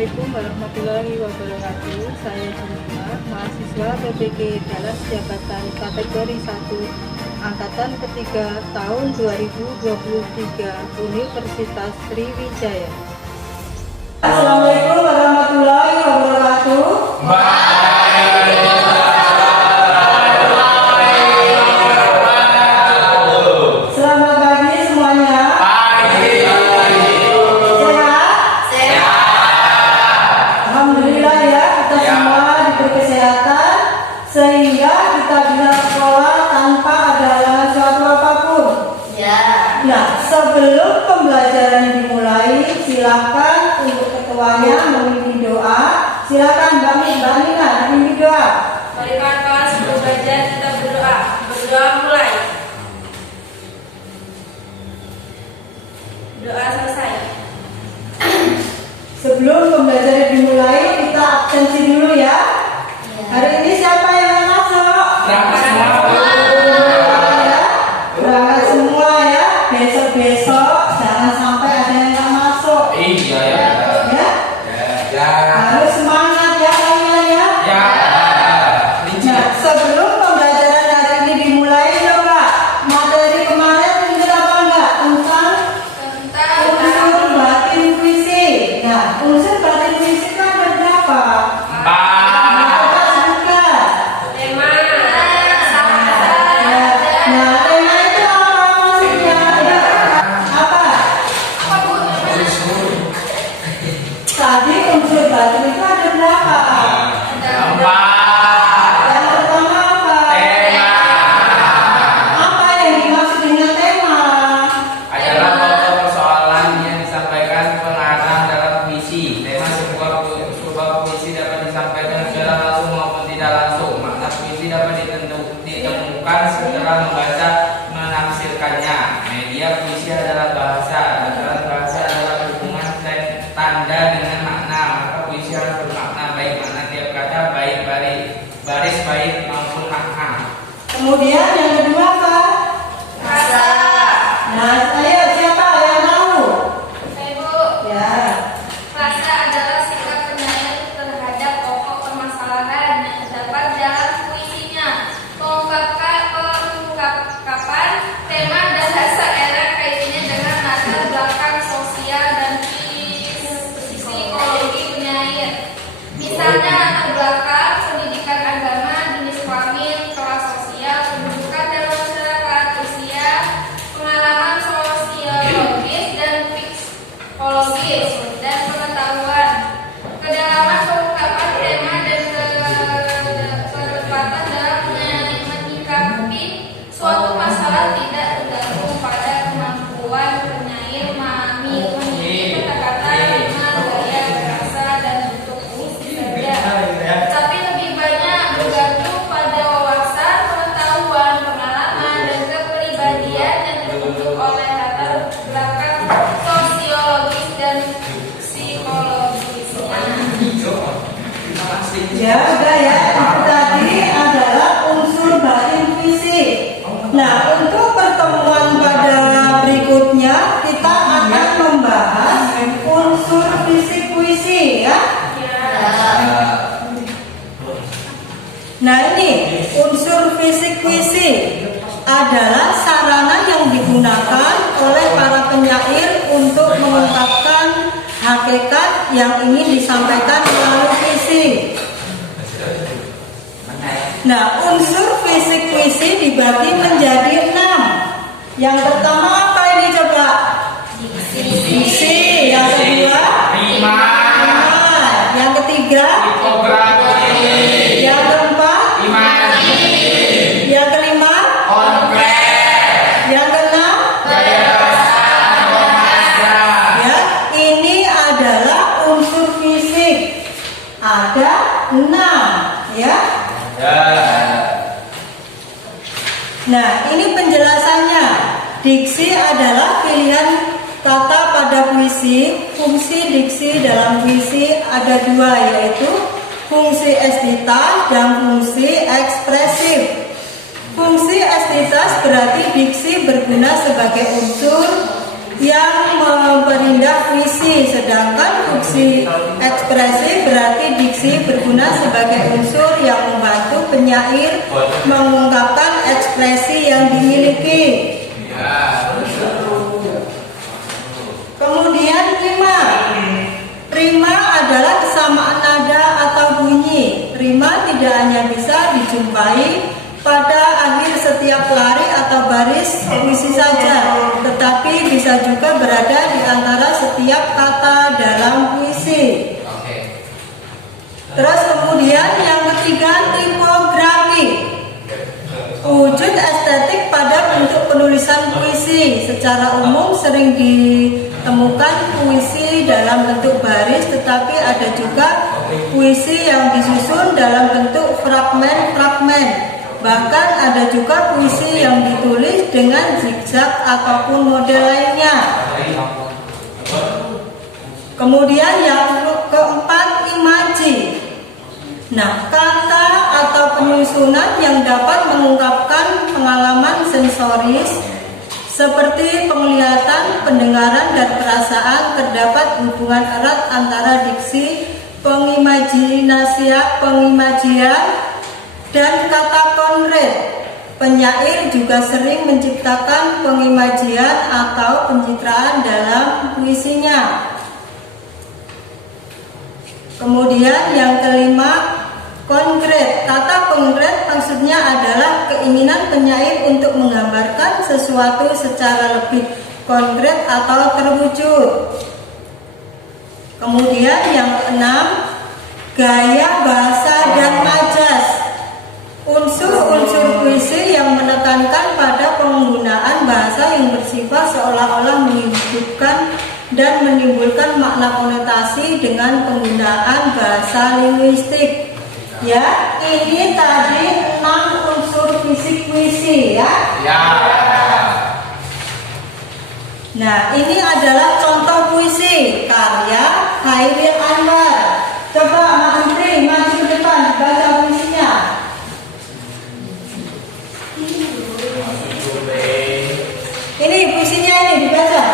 Assalamualaikum warahmatullahi wabarakatuh. Saya Jumimah, mahasiswa PPG Dalas Jabatan kategori 1 Angkatan ketiga tahun 2023 Universitas Sriwijaya. Assalamualaikum warahmatullahi wabarakatuh. Selamat pagi semuanya. Alhamdulillah ya, kita semua diberi kesehatan sehingga kita bisa sekolah tanpa ada halangan suatu apapun. Nah, sebelum pembelajaran dimulai, silakan untuk ketuanya memimpin doa. Silakan Mbak Nina memimpin doa. Mari kawan-kawan sebelum belajar kita berdoa. Berdoa mulai. Doa selesai. Sebelum pembelajaran dimulai, kita absensi dulu ya. Hari ini siapa yang masuk? Berangkat semua ya. Besok-besok jangan sampai ada yang nggak masuk. Iya ya. Ya? Harus semangat ya kalian ya. Nah, sebelum pembelajaran hari ini dimulai, coba materi kemarin ingat apa enggak tentang unsur batin puisi. Nah, unsur batin puisi itu ada berapa? Coba sebutkan. Tema. Nah, tema itu apa maksudnya? Ya, apa? Tadi unsur batin itu ada berapa? Yang pertama apa? Apa yang dimaksud dengan tema? Adalah pokok persoalan yang disampaikan pengarang dalam puisi. Tema sebuah puisi dapat disampaikan secara langsung maupun tidak langsung. Makna puisi dapat ditemukan setelah membaca menafsirkannya. Media puisi adalah bahasa. Ajaran bahasa adalah hubungan tanda dengan makna. Maka puisi harus bermakna baik makna tiap kata, baik baris baik maupun makna. Kemudian yang kedua apa? Nah, ayo siapa yang tahu? Ibu, Ya. rasa adalah sikap penyair terhadap pokok permasalahan yang terdapat dalam puisinya. Pengungkapan tema dan rasa era kaitannya dengan latar belakang sosial dan psikologi penyair. Misalnya latar belakang pendidikan agama, jenis kelamin, kelas sosial, pendudukan dalam masyarakat, usia, pengalaman sosiologis dan psikologis, dan pengetahuan. Kedalaman pengungkapan tema dan ketepatan dalam menyikapi suatu masalah tidak tergantung pada kemampuan penyair memiliki kata-kata, rima, gaya, bahasa, dan bentuk puisi saja, tapi lebih banyak bergantung pada wawasan, pengetahuan, pengalaman, dan kepribadian yang terbentuk oleh latar belakang sosiologis dan psikologisnya. Ya udah ya, itu tadi adalah unsur batin puisi. Nah, untuk pertemuan pada berikutnya kita akan membahas unsur fisik puisi ya. Nah, ini unsur fisik puisi adalah sarana yang digunakan oleh para penyair untuk mengungkapkan hakikat yang ingin disampaikan melalui puisi. Nah, unsur fisik puisi dibagi menjadi 6. Yang pertama apa ini coba? Diksi. Yang kedua? Rima. Yang ketiga? Tipografi. Yang keempat? Imaji. Yang kelima? Konkret. Yang keenam? Gaya bahasa. Ya, ini adalah unsur fisik. Ada 6, ya. Nah, ini penjelasannya. Diksi adalah pilihan kata pada puisi. Fungsi diksi dalam puisi ada 2, yaitu fungsi estitas dan fungsi ekspresif. Fungsi estitas berarti diksi berguna sebagai unsur yang memperindah puisi, sedangkan fungsi ekspresif ekspresif berarti diksi berguna sebagai unsur yang membantu penyair mengungkapkan ekspresi yang dimiliki. Kemudian rima. Rima adalah kesamaan nada atau bunyi. Rima tidak hanya bisa dijumpai pada akhir setiap lari atau baris puisi saja, tetapi bisa juga berada di antara setiap kata dalam puisi. Terus kemudian yang ketiga, tipografi. Wujud estetik pada bentuk penulisan puisi. Secara umum sering ditemukan puisi dalam bentuk baris, tetapi ada juga puisi yang disusun dalam bentuk fragmen-fragmen. Bahkan ada juga puisi yang ditulis dengan zigzag ataupun model lainnya. Kemudian yang keempat, imaji. Nah, kata atau penyusunan yang dapat mengungkapkan pengalaman sensoris seperti penglihatan, pendengaran, dan perasaan. Terdapat hubungan erat antara diksi, pengimajian, dan kata konkret. Penyair juga sering menciptakan pengimajian atau pencitraan dalam puisinya. Kemudian yang kelima, konkret. Kata konkret maksudnya adalah keinginan penyair untuk menggambarkan sesuatu secara lebih konkret atau terwujud. Kemudian yang keenam, gaya bahasa dan majas. Unsur-unsur puisi yang menekankan pada penggunaan bahasa yang bersifat seolah-olah menghidupkan dan menimbulkan makna konotasi dengan penggunaan bahasa linguistik. Ya, ini tadi 6 unsur fisik puisi ya. Nah, ini adalah contoh puisi karya Chairil Anwar. Coba Mak Menteri maju ke depan baca puisinya. Ini puisinya ini dibaca.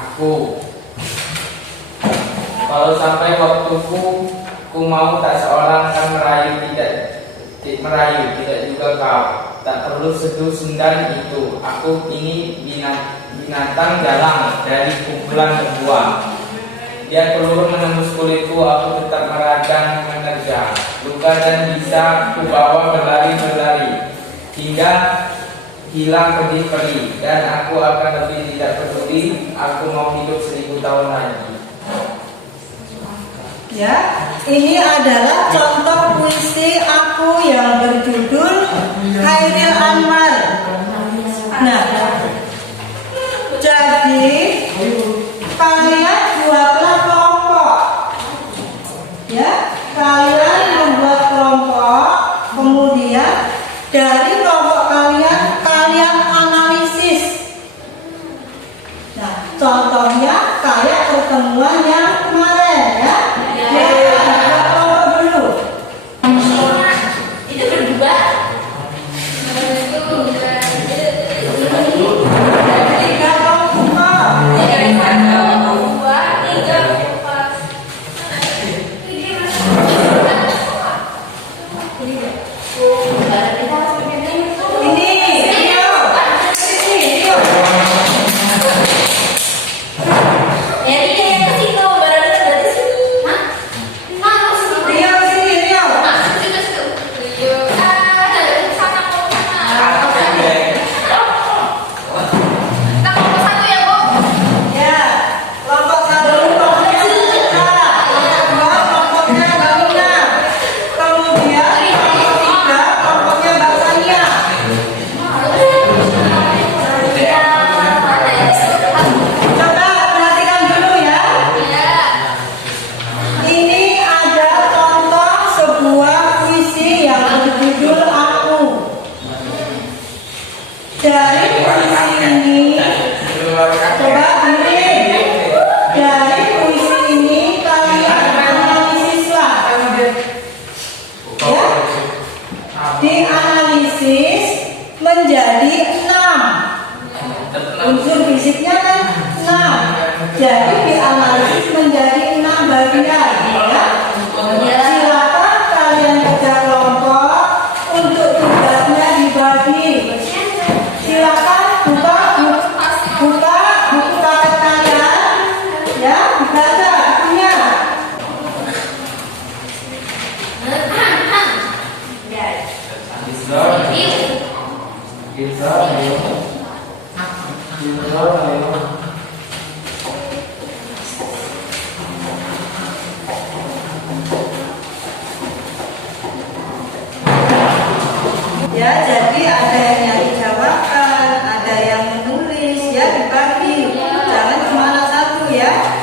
Aku, kalau sampai waktuku, ku mau tak seorang kan merayu, tidak juga kau. Tak perlu seduh sundan itu. Aku ini binatang jalang dari kumpulan kebuang. Dia peluru menembus kulitku, aku tetap meragang menerjang. Luka dan bisa ku bawa berlari hingga hilang pedih-pedih, dan aku akan lebih tidak peduli. Aku mau hidup 1000 tahun lagi. Ya, ini adalah contoh puisi aku yang berjudul Chairil Anwar. Nah, jadi kalian buatlah kelompok. Ya, kalian membuat kelompok, kemudian dari kelompok kalian analisis. Nah, contohnya kayak pertemuan yang kemarin ya. Kelompok dulu. Itu berdua. puisi ini, coba ini dari puisi ini kalian analisislah, ya, dianalisis menjadi 6 unsur fisiknya kan 6, jadi dianalisis menjadi 6 bagian, ya. Silakan kalian kerja kelompok untuk tugasnya dibagi. Silakan buka buku paket kalian, ya, dibaca bukunya. Ya, jadi ada yang nyari jawaban, ada yang menulis, ya, dibagi. Jangan cuma satu, ya.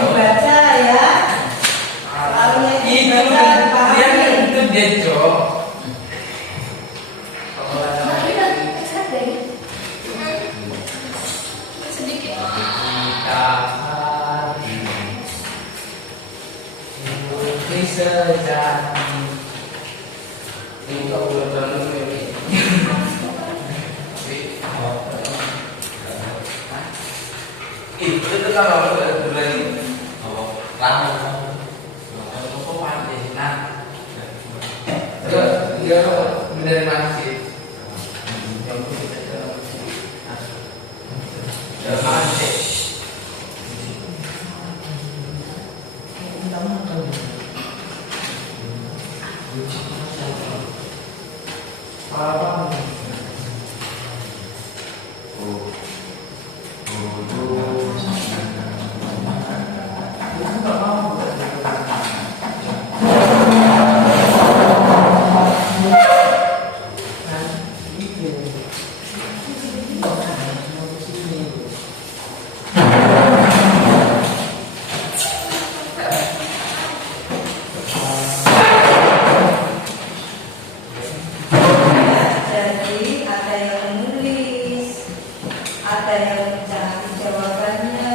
Dibaca, ya. Soalnya dibaca, dipahami. Itu kalau berani lama kok pandai nah terus dia dari masjid yang masjid apa Jadi ada yang menulis, ada yang mencari jawabannya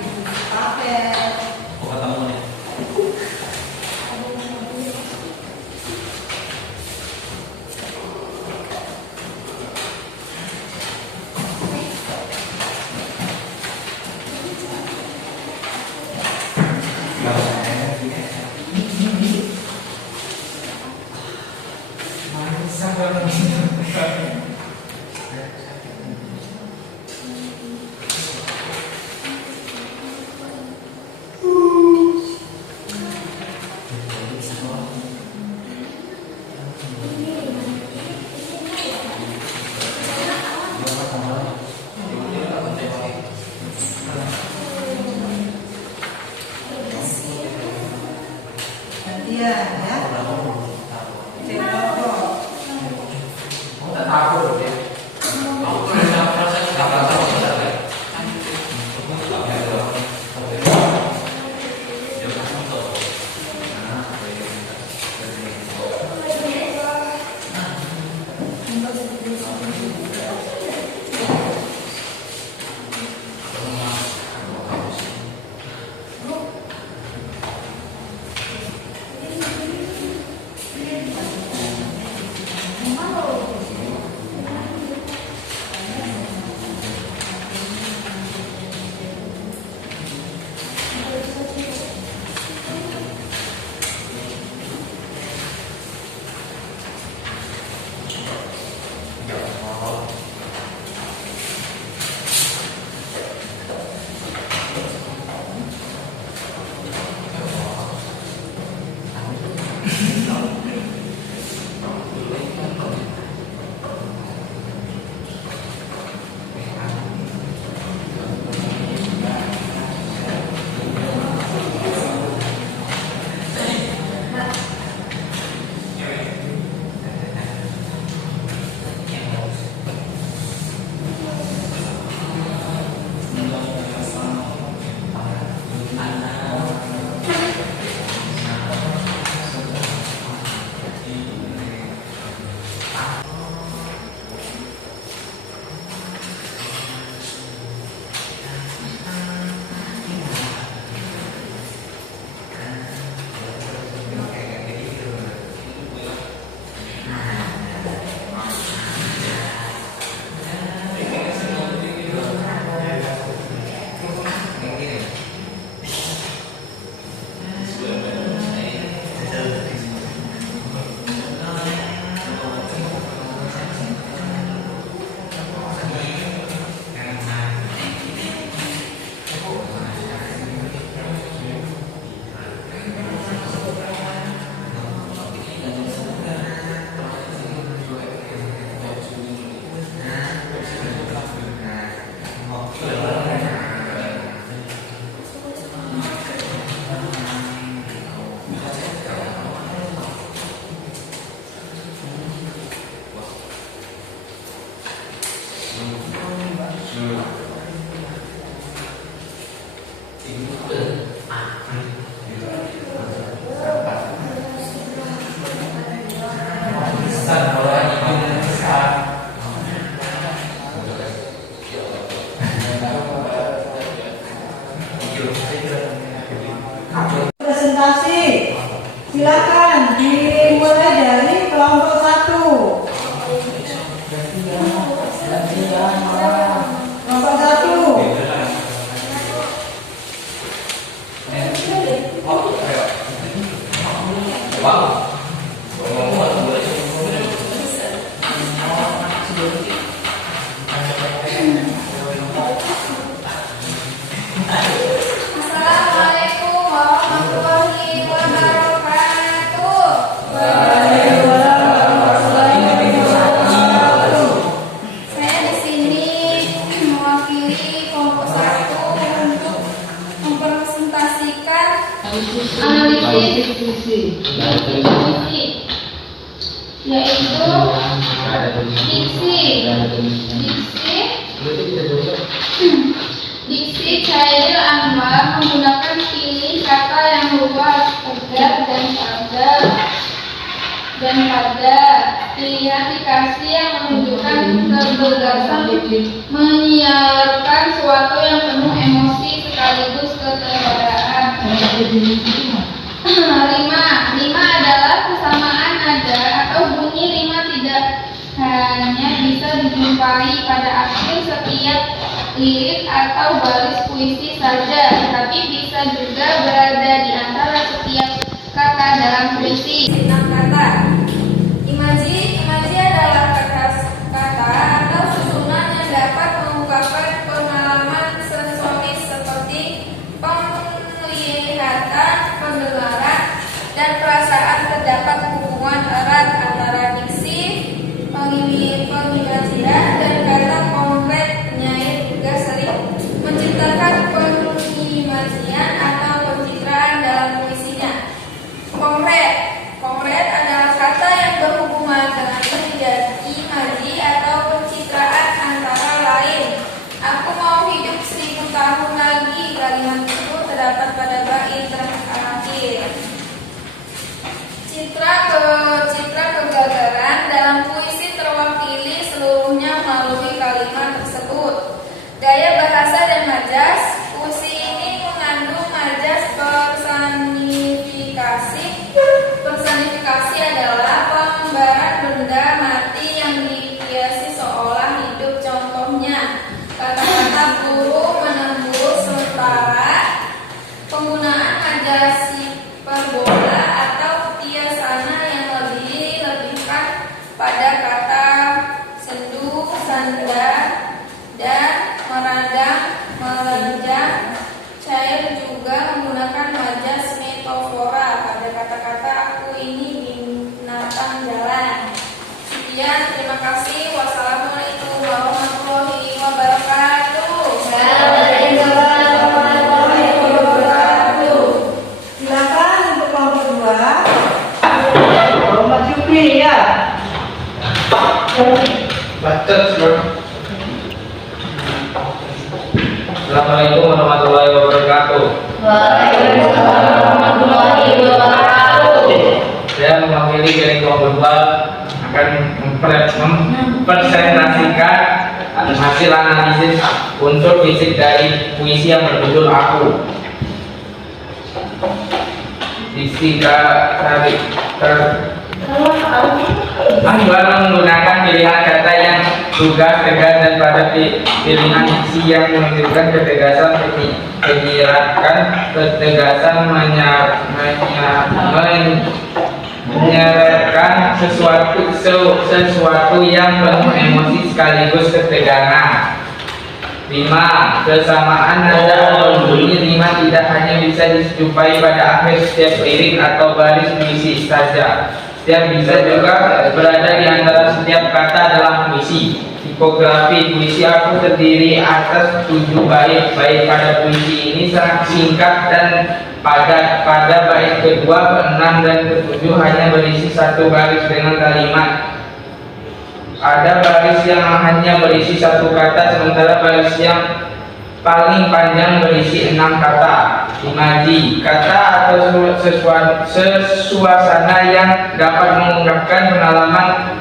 di buku paket. Gantian, ya. Cek rokok. takut Ustaz, kalau imam besar. Presentasi, silakan dimulai dari kelompok 1. Kelompok 1. Assalamualaikum warahmatullahi wabarakatuh. Saya di sini mewakili kelompok 1 untuk mempresentasikan analisis diksi, yaitu diksi Chairil Anwar menggunakan pilih kata yang luas, tegar dan pada pilihan dikasih yang menunjukkan ketegasan, menyiarkan suatu yang penuh emosi sekaligus ketegaraan. 5 adalah kesamaan nada atau bunyi. 5 tidak hanya bisa dijumpai pada akhir setiap lirik atau baris puisi saja, tetapi bisa juga berada di antara setiap kata dalam puisi. 6 kata. Imaji adalah kata atau susunan yang dapat mengungkapkan pengalaman sensoris seperti penglihatan, pendengaran, dan perasaan. Terdapat hubungan erat antara diksi, pengimajian, dan kata konkret. Penyair juga sering menciptakan pengimajian atau pencitraan dalam puisinya. Konkret adalah kata yang berhubungan dengan menjadi imaji atau pencitraan, antara lain aku mau hidup 1000 tahun lagi. Kalimat itu terdapat pada bait terakhir. Citra kegagaran dalam puisi terwakili seluruhnya melalui kalimat tersebut. Gaya bahasa dan majas. Puisi ini mengandung majas personifikasi adalah penggambaran benda mati yang dihiasi seolah hidup. Contohnya kata-kata peluru menembus sementara, penggunaan majas hiperbola atau tiasana yang lebihkan pada kata sendu, sandar, dan meradang, melenjang. Chair juga menggunakan majas metafora pada kata-kata aku ini binatang jalan. Sekian, terima kasih. Wassalamualaikum warahmatullahi wabarakatuh. Silakan untuk kelompok 2. Kelompok Jupri ya. Assalamualaikum warahmatullahi wabarakatuh. Saya mewakili dari kelompok 2 akan mempresentasikan hasil analisis unsur fisik dari puisi yang berjudul Aku. Diksi Anwar menggunakan pilihan kata yang lugas, tegas, dan pada pilihan diksi yang menunjukkan ketegasan, menyiratkan ketegasan, menyeretkan sesuatu yang penuh emosi sekaligus ketegangan. 5. Kesamaan nada atau bunyi. 5 tidak hanya bisa dijumpai pada akhir setiap lirik atau baris puisi saja, setiap bisa juga berada di antara setiap kata dalam puisi. Tipografi puisi Aku terdiri atas 7 bait. Bait pada puisi ini sangat singkat dan padat. Pada bait kedua, ke-6, dan ke-7 hanya berisi 1 baris dengan kalimat. Ada baris yang hanya berisi 1 kata, sementara baris yang paling panjang berisi 6 kata. Imaji, kata atau sesuasana yang dapat mengungkapkan pengalaman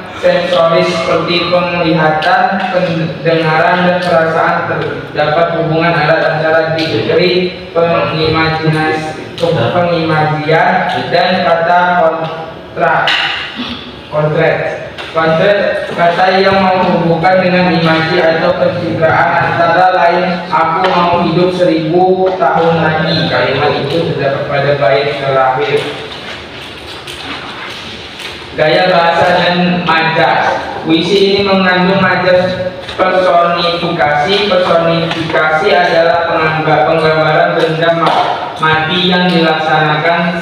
sensoris seperti penglihatan, pendengaran, dan perasaan. Terdapat hubungan erat antara diri pengimajian dan kata kontrak kata yang menghubungkan dengan imaji atau pencitraan, antara lain aku mau hidup 1000 tahun lagi. Kalimat itu terdapat pada bait terakhir. Gaya bahasa dan majas. Puisi ini mengandung majas personifikasi. Personifikasi adalah penggambaran benda mati yang dilaksanakan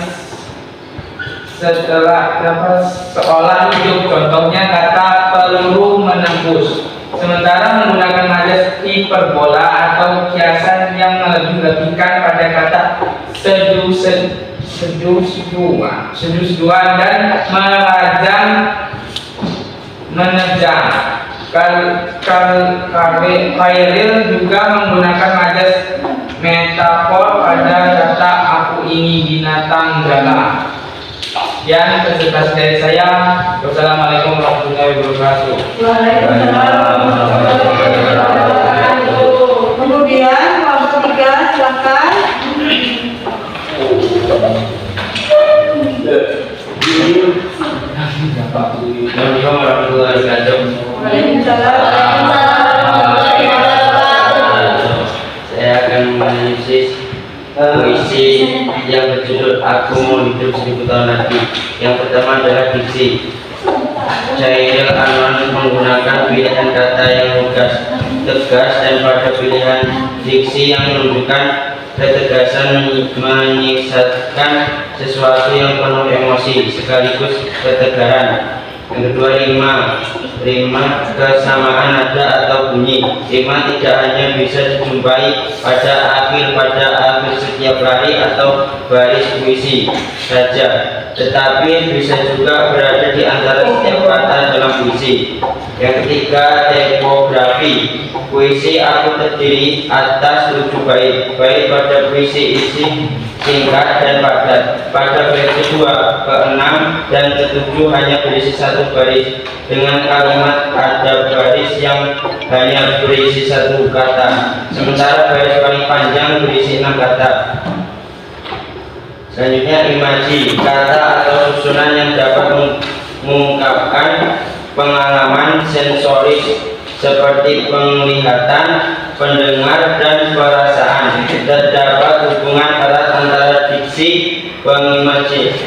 seolah hidup. Contohnya kata peluru menembus. Sementara menggunakan majas hiperbola atau kiasan yang melebih-lebihkan pada kata seduh-seduhan dan menejam. Khairil juga menggunakan majas metafor pada kata aku ini binatang galak. Sekian presentasi dari saya. Wassalamualaikum warahmatullahi wabarakatuh. Waalaikumsalam warahmatullahi wabarakatuh. Kemudian kelompok 3 silakan. Assalamualaikum warahmatullahi wabarakatuh. Saya akan menganalisis puisi yang berjudul Aku Mau Hidup 1000 Tahun Lagi. Yang pertama adalah diksi. Chairil Anwar menggunakan pilihan kata yang lugas, tegas, dan pada pilihan diksi yang menunjukkan ketegasan, menyisakan sesuatu yang penuh emosi sekaligus ketegaran. Yang kedua, rima kesamaan nada atau bunyi. Rima tidak hanya bisa dijumpai pada akhir setiap lari atau baris puisi saja, tetapi bisa juga berada di antara setiap kata dalam puisi. Yang ketiga, tipografi. Puisi aku terdiri atas 7 bait. Bait pada puisi isi singkat dan padat. Pada bait kedua, ke-6, dan ke-7 hanya berisi 1 baris dengan kalimat ada baris yang hanya berisi 1 kata, sementara baris paling panjang berisi 6 kata. Selanjutnya, imaji, kata atau susunan yang dapat mengungkapkan pengalaman sensoris seperti penglihatan, pendengar, dan perasaan. Terdapat hubungan erat antara diksi, pengimajian,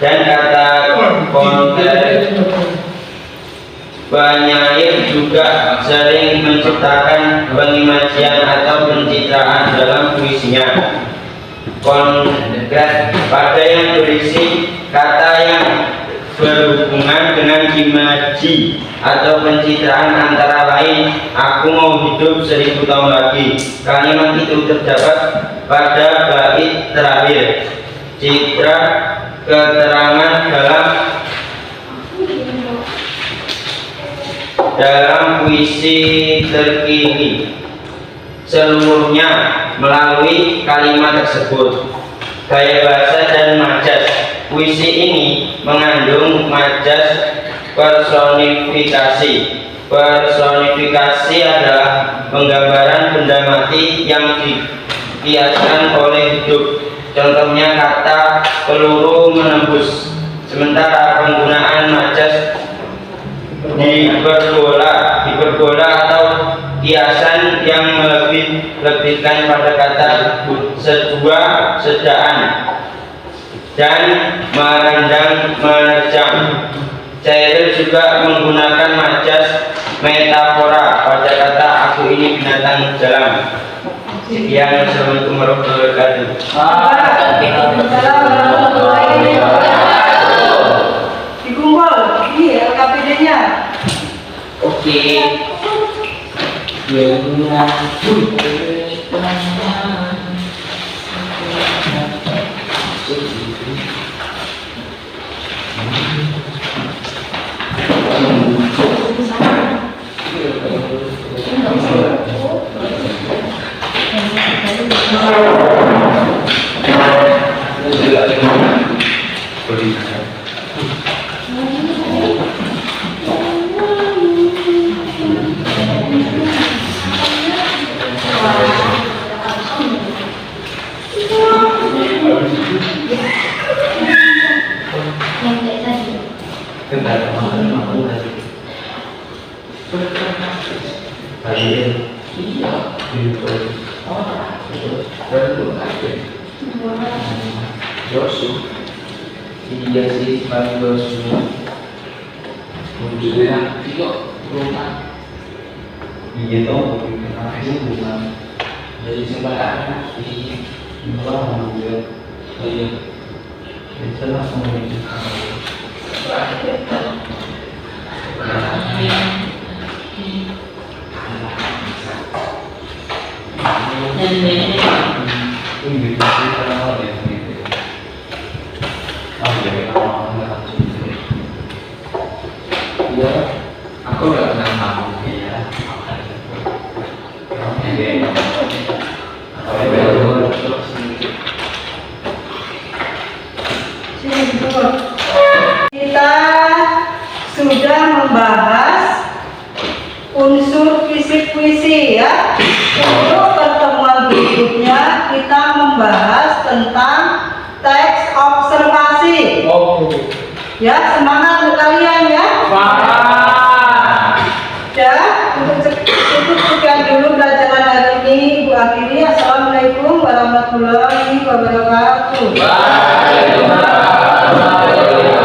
dan kata konteks. Penyair juga sering menciptakan pengimajian atau pencitraan dalam puisinya. Konkret pada yang berisi kata yang berhubungan dengan imaji atau pencitraan, antara lain aku mau hidup 1000 tahun lagi. Kalimat itu terdapat pada bait terakhir. Citra keterangan dalam puisi terkini seluruhnya melalui kalimat tersebut. Gaya bahasa dan majas. Puisi ini mengandung majas personifikasi. Personifikasi adalah penggambaran benda mati yang dikiaskan oleh hidup. Contohnya kata peluru menembus. Sementara penggunaan majas hiperbola atau kiasan yang melebih-lebihkan pada kata sedaan dan menejam. Chairil juga menggunakan majas metafora pada kata aku ini binatang jalan. Sekian, assalamualaikum warahmatullahi wabarakatuh. Waalaikumsalam warahmatullahi wabarakatuh. Dikumpul, ini LKPD-nya. Oke. Iya sih, paling Joshua. Munculnya tiga rumah. Iya toh, itu bukan dari sembarangan di bawah juga. Iya, itu langsung Iya, aku udah pernah makan ya. Kita sudah membahas unsur fisik puisi ya. Untuk pertemuan berikutnya kita membahas tentang teks observasi. Oh, Ya, semangat kalian ya. Ya, untuk sekian dulu pelajaran hari ini Ibu akhiri. Assalamualaikum warahmatullahi wabarakatuh. Waalaikumsalam.